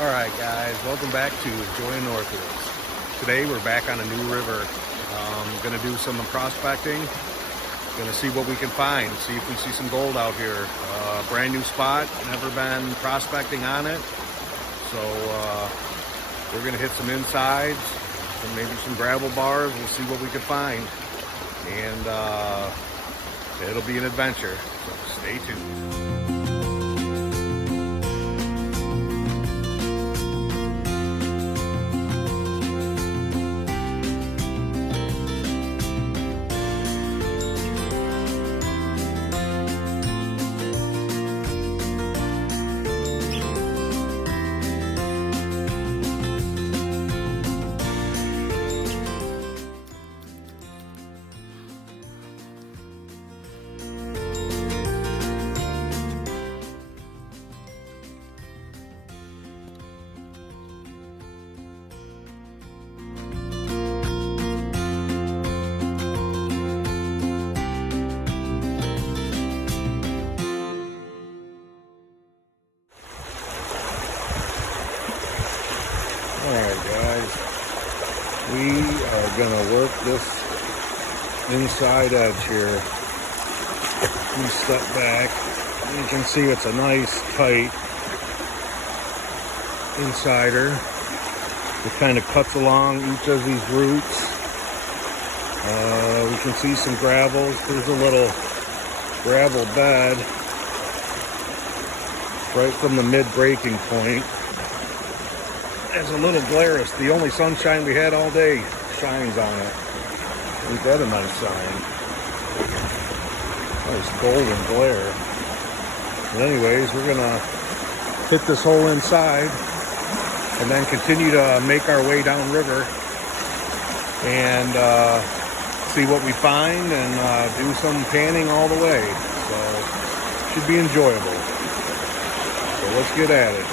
Alright guys, welcome back to Enjoying Northwoods. Today we're back on a new river. Gonna do some prospecting. Gonna see what we can find, see if we see some gold out here. Brand new spot, never been prospecting on it. So we're gonna hit some insides, maybe some gravel bars. We'll see what we can find. And it'll be an adventure, so stay tuned. Alright guys, we are going to work this inside edge here. We step back. You can see it's a nice tight insider. It kind of cuts along each of these roots. We can see some gravels. There's a little gravel bed right from the mid-breaking point. There's a little glare. The only sunshine we had all day shines on it. Ain't that a nice sign? Nice golden glare. But anyways, we're gonna hit this hole inside and then continue to make our way downriver and see what we find and do some panning all the way. So should be enjoyable. So let's get at it.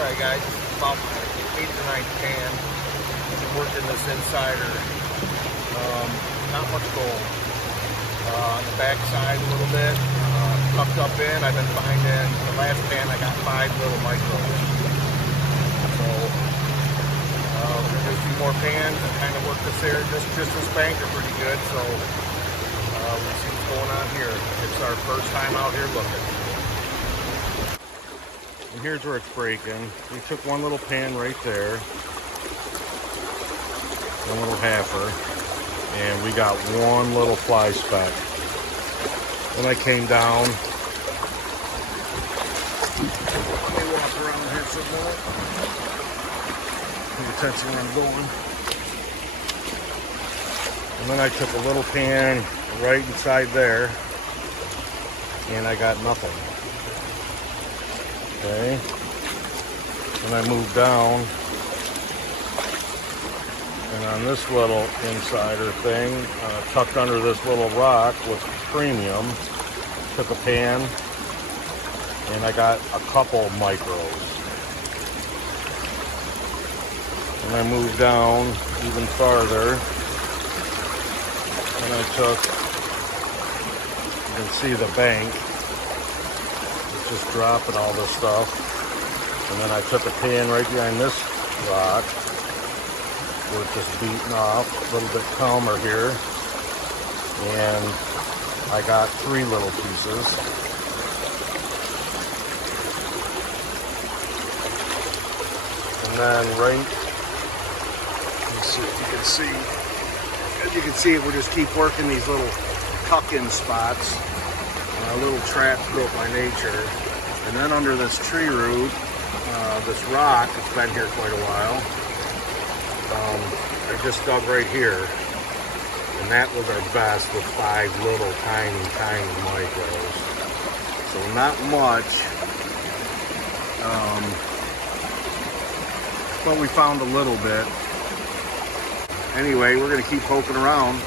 Alright guys, about my 8th or 9th pan. Been working this insider. Not much gold. On the back side a little bit, tucked up in. I've been finding, the last pan I got 5 little micros. So, we're going to do a few more pans and kind of work this here. Just this banker pretty good, so we'll see what's going on here. It's our first time out here looking. And here's where it's breaking. We took one little pan right there, one little halfer, and we got one little fly speck. Then I came down. Let me walk around here some more. Pay attention where I'm going. And then I took a little pan right inside there. and I got nothing. Okay, and I moved down, and on this little insider thing, tucked under this little rock was premium. Took a pan, and I got a couple micros. And I moved down even farther, and I took, you can see the bank, it's just dropping all this stuff. And then I took a pan right behind this rock, where it's just beaten off, a little bit calmer here. And I got 3 little pieces. And then right, let's see if you can see, as you can see, we just keep working these little tuck-in spots. Little traps built by nature. And then under this tree root, this rock, it's been here quite a while, I just dug right here. And that was our best with 5 little tiny micros. So not much, but we found a little bit. Anyway, we're gonna keep poking around.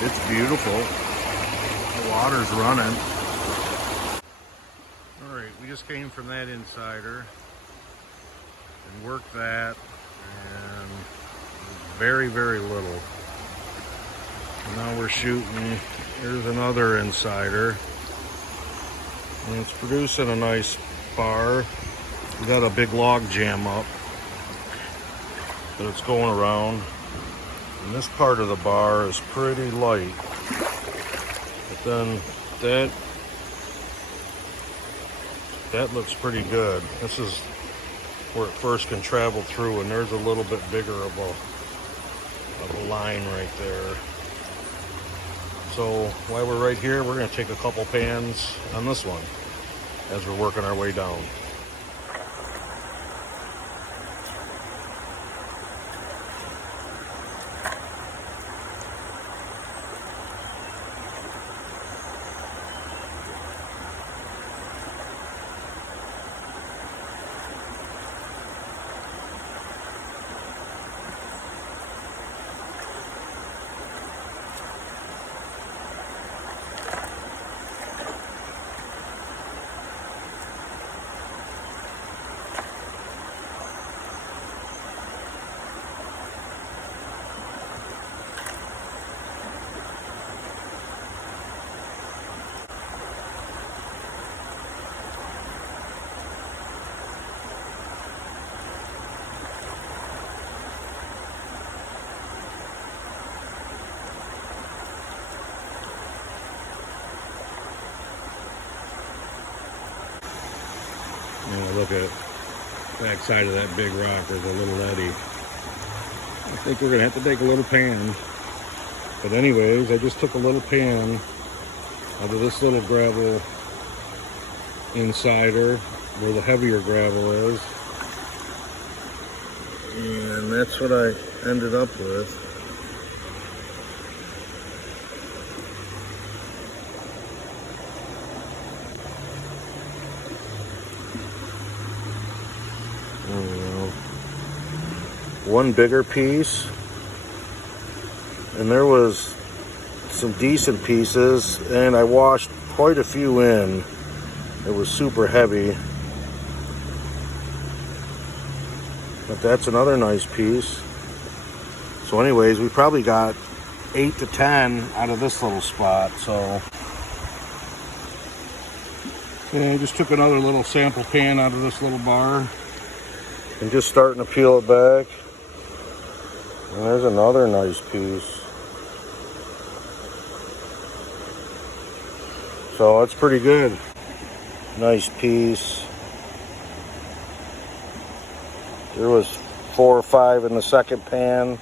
It's beautiful. The water's running. All right, we just came from that insider and worked that, and very little. Now we're shooting, here's another insider, and it's producing a nice bar. We got a big log jam up that it's going around, and this part of the bar is pretty light, but then that looks pretty good. This is where it first can travel through, and there's a little bit bigger of a line right there. So while we're right here, we're going to take a couple pans on this one as we're working our way down. Look at the back side of that big rock. There's a little eddy. I think we're gonna have to take a little pan. But anyways, I just took a little pan out of this little gravel insider where the heavier gravel is. And that's what I ended up with. One bigger piece, and there was some decent pieces, and I washed quite a few in. It was super heavy, but that's another nice piece. So anyways, we probably got 8 to 10 out of this little spot. So yeah, I just took another little sample pan out of this little bar and just starting to peel it back. And there's another nice piece. So it's pretty good. Nice piece. There was 4 or 5 in the second pan.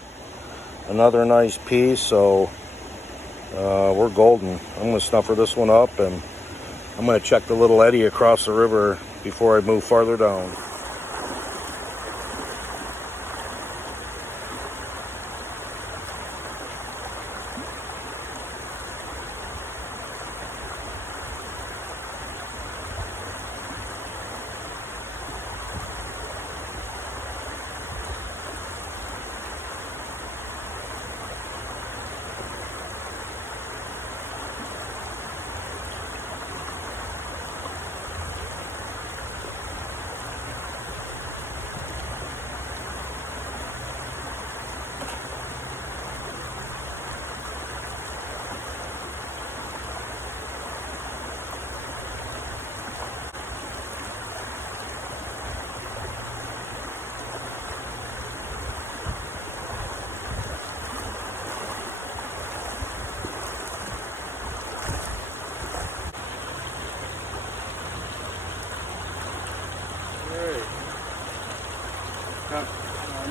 Another nice piece. So we're golden. I'm going to snuffer this one up, and I'm going to check the little eddy across the river before I move farther down.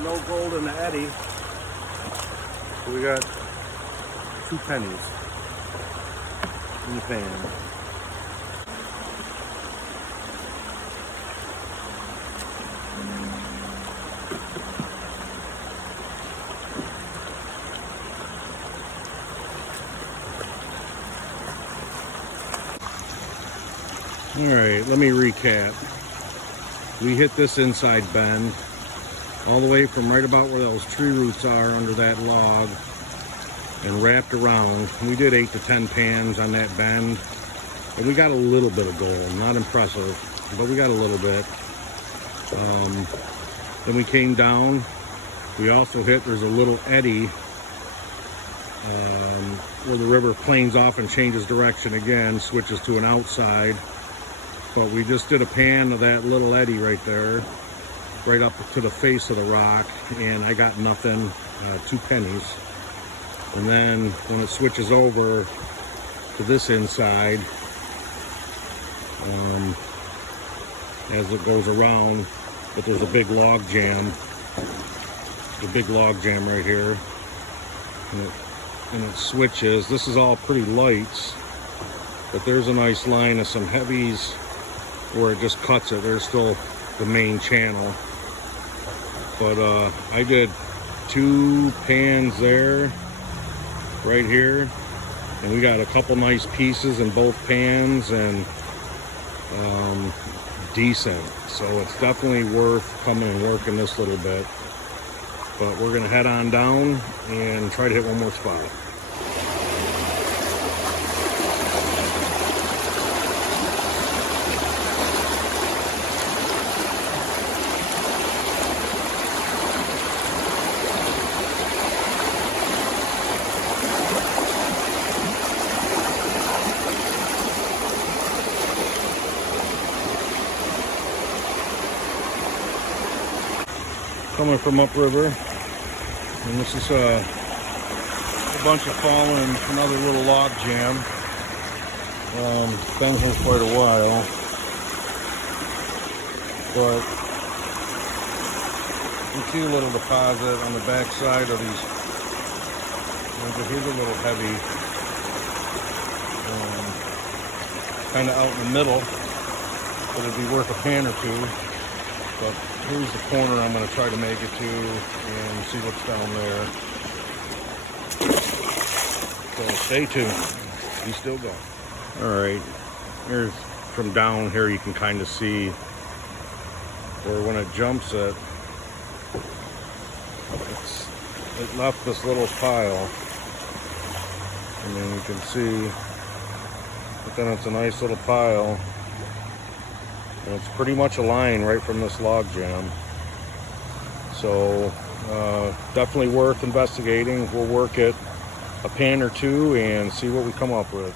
no gold in the eddy. So we got 2 pennies in the pan. All right, let me recap. We hit this inside bend all the way from right about where those tree roots are under that log and wrapped around. We did 8 to 10 pans on that bend, and we got a little bit of gold. Not impressive, but we got a little bit. Then we came down. We also hit, there's a little eddy where the river planes off and changes direction again, switches to an outside. But we just did a pan of that little eddy right there, right up to the face of the rock, and I got nothing, 2 pennies. And then when it switches over to this inside, as it goes around, but there's a big log jam, right here, and it switches. This is all pretty lights, but there's a nice line of some heavies where it just cuts it. There's still the main channel, but I did 2 pans there, right here, and we got a couple nice pieces in both pans, and decent. So it's definitely worth coming and working this little bit. But we're gonna head on down and try to hit one more spot. Coming from upriver, and this is a bunch of fallen, another little log jam. Been here quite a while, but you see a little deposit on the back side of these. Here's a little heavy, kind of out in the middle, but it'd be worth a pan or 2. But here's the corner I'm going to try to make it to and see what's down there. So stay tuned. We still go. All right. Here's from down here, you can kind of see where when it jumps it left this little pile. And then you can see, but then it's a nice little pile. And it's pretty much a line right from this log jam. So definitely worth investigating. We'll work it a pan or 2 and see what we come up with.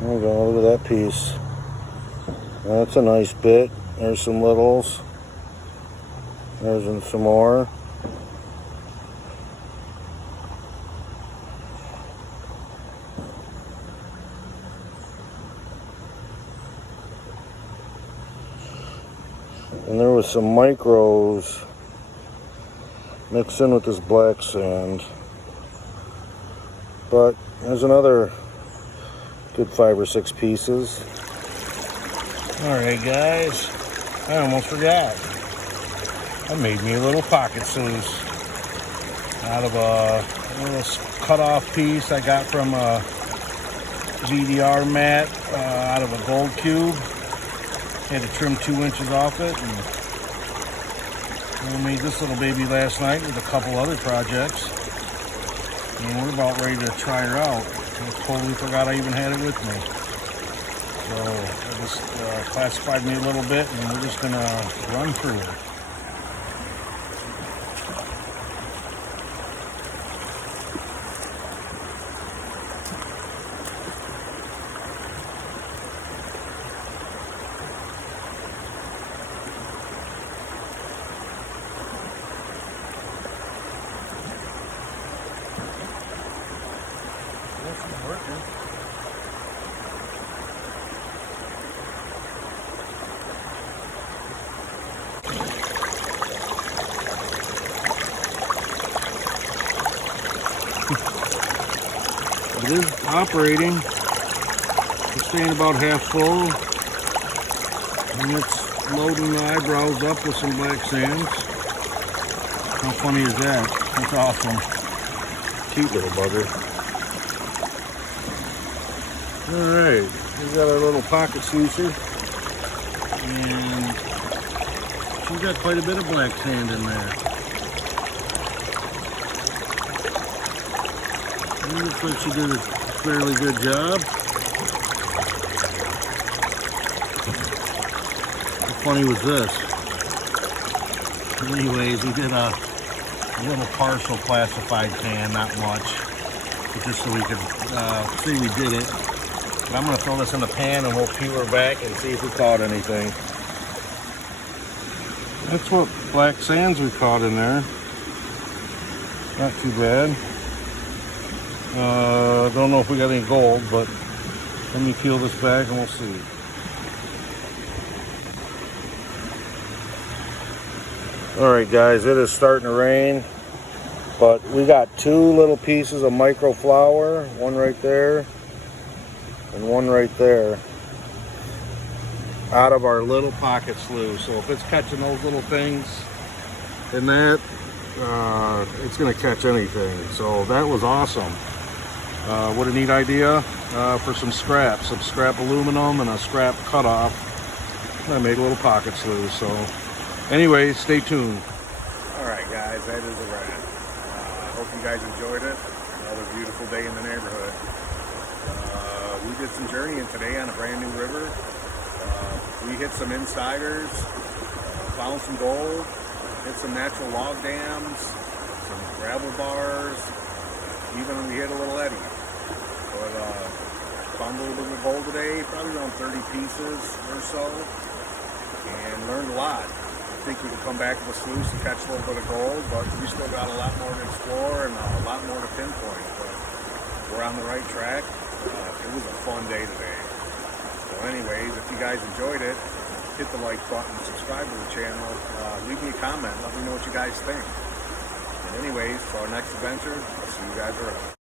There we go, look at that piece. That's a nice bit. There's some littles. There's some more. And there was some micros mixed in with this black sand. But there's another good 5 or 6 pieces. Alright guys, I almost forgot. I made me a little pocket sluice. out of a little cut-off piece I got from a VDR mat out of a gold cube. Had to trim 2 inches off it, and we made this little baby last night with a couple other projects. And we're about ready to try her out. I totally forgot I even had it with me. So I just classified me a little bit, and we're just gonna run through her. She's working. It is operating. It's staying about half full, and it's loading the eyebrows up with some black sands. How funny is that? That's awesome. Cute little bugger. Alright, we've got our little pocket sluicer, and she's got quite a bit of black sand in there. It looks like she did a fairly good job. How funny was this? Anyways, we did a little partial classified tan, not much, but just so we could see we did it. But I'm going to throw this in the pan and we'll peel her back and see if we caught anything. That's what black sands we caught in there. Not too bad. Don't know if we got any gold, but let me peel this back and we'll see. Alright guys, it is starting to rain, but we got 2 little pieces of micro flour, one right there and one right there, out of our little pocket sluice. So if it's catching those little things in that, it's going to catch anything. So that was awesome. What a neat idea for some scrap aluminum and a scrap cutoff. I made a little pocket sluice. So anyway, stay tuned. Alright guys, that is a wrap. Hope you guys enjoyed it. Another beautiful day in the neighborhood. We did some journeying today on a brand new river. We hit some insiders, found some gold, hit some natural log dams, some gravel bars, even we hit a little eddy. But found a little bit of gold today, probably around 30 pieces or so, and learned a lot. I think we could come back to the sluice and catch a little bit of gold, but we still got a lot more to explore and a lot more to pinpoint. But we're on the right track. It was a fun day today. So anyways, if you guys enjoyed it, hit the like button, subscribe to the channel, leave me a comment, let me know what you guys think. And anyways, for our next adventure, I'll see you guys around.